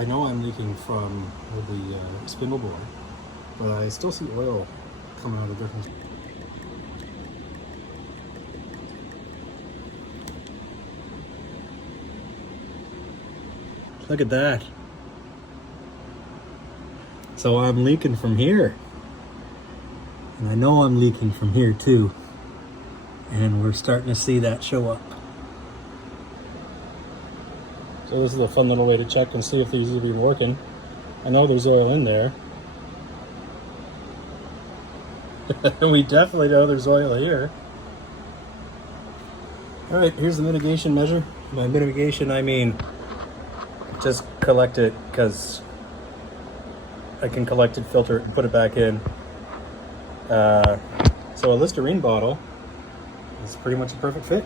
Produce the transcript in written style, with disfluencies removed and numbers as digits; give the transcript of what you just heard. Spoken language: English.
I know I'm leaking from the spindle bore, but I still see oil coming out of different. Look at that. So I'm leaking from here. And I know I'm leaking from here too. And we're starting to see that show up. So this is a fun little way to check and see if these are even working. I know there's oil in there. We definitely know there's oil here. All right, here's the mitigation measure. By mitigation, I mean just collect it, because I can collect it, filter it, and put it back in. So a Listerine bottle is pretty much a perfect fit.